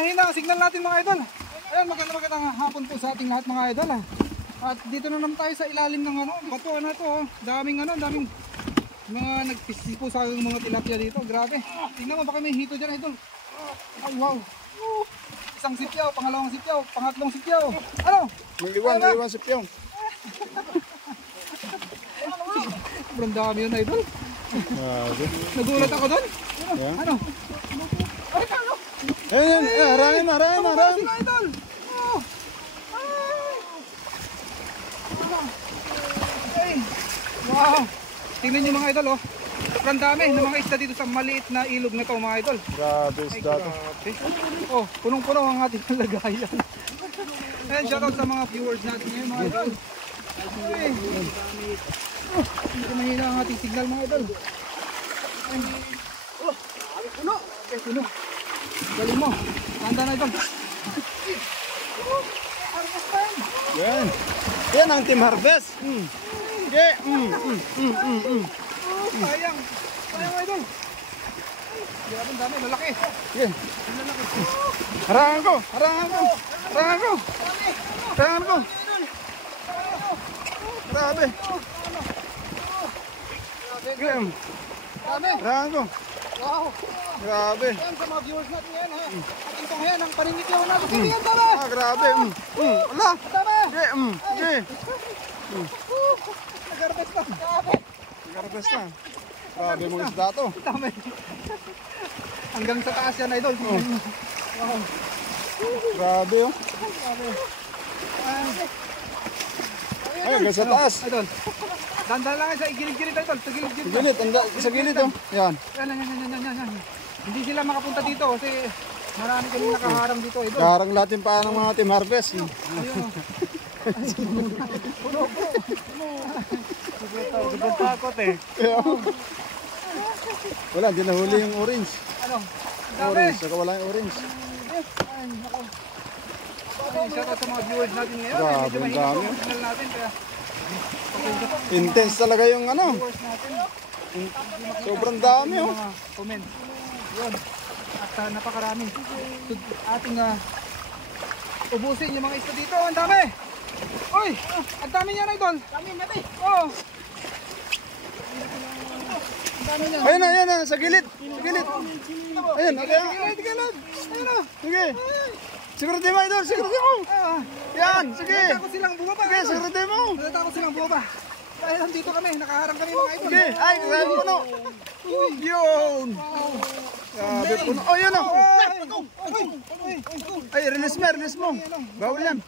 mahina ang signal natin mga idol. Ayan, magandang hapon po sa ating lahat mga idol. At dito na naman tayo sa ilalim ng bato na ito. Daming mga nagpisipo sa mga tilapia dito. Grabe. Tingnan mo, baka may hito dyan idol. Ay wow. Isang sipyaw, pangalawang sipyaw, pangatlong sipyaw. Ano? May iwan sipyaw. Sobrang dami yun idol. Nagulat ako doon. Ano? Ay, ano? Ayan, harangin. Sila idol. Ay. Wow. Tingnan nyo mga idol oh. Sobrang dami ng mga isda dito sa maliit na ilog na to mga idol. Grabe isda to. Oh, punong-puno ang ating lagayan. Ayan, shoutout sa mga viewers natin ngayon mga idol. Ay. Hindi mahina ang ating signal mga idol. Puno. Okay, puno. Galing mo. Handa na idol. Harvest time. Yan. Yan ang team harvest. Yeah. Sayang. Sayang idol. Grabe dami, lalaki. Yeah. Harangan ko. Grabe. Game. Harangan ko. Wow. Grabe. Yan sa mga viewers natin ngayon ha. Atin ko ngayon ang paninitiyaw natin. Sige yan, dami. Grabe. Wala. Dami. Okay. Nag-harvest na. Nag-harvest na. Grabe mga isda to. Dami. Hanggang sa taas yan idol. Wow. Grabe oh. Ay, hanggang sa taas. Idol. Dandan lang sa gilid-gilid idol. Sa gilid-gilid. Sa gilid oh. Yan. Yan. Hindi sila makapunta dito kasi marami kaming nakaharang dito idol. Darang natin pa ng mga team harvest. Ayun oh. Puno. Sobrang takot eh. Wala, hindi nahuli yung orange. Ano? Dami. Orange, saka wala yung orange. Ay, nako. Shoutout sa mga viewers natin ngayon. Grabe, Medyo mahina dami. ang signal natin kaya Intense talaga yung viewers natin. sobrang dami oh. Mga comment. Yun. At napakarami. Ating ubusin yung mga isda dito. Ang dami. Uy, ang dami niyan idol. Dami mati. Oh. Ang dami niyan. Ayun na, sa gilid. Ayun, okay. Gilid. Ayun na. Sige. Sigurado mo idol, sigurado mo. Yan, sige. Natakot silang bumaba. Sige, sigurado mo. Natakot silang bumaba. Dahil nandito kami, nakaharang kami mga idol. Sige, ay, grabe puno. Yun. Grabe puno. Oh, yun oh. Ay, release mo. Bawal yan.